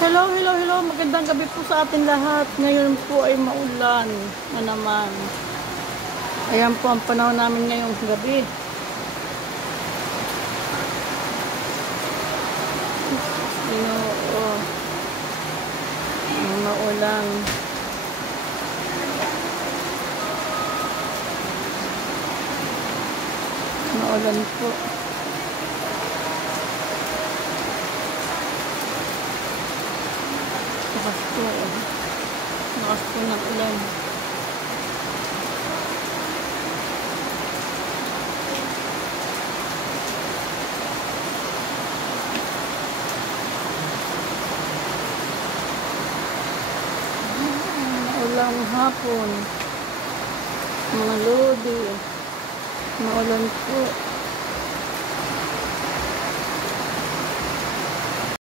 Hello, hello, hello. Magandang gabi po sa atin lahat. Ngayon po ay maulan na naman. Ayan po ang panahon namin ngayong gabi. Oo, maulan. Maulan po. Lakas po. Lakas po ng ulan. Maulang hapon. Mga lodi. Maulan po.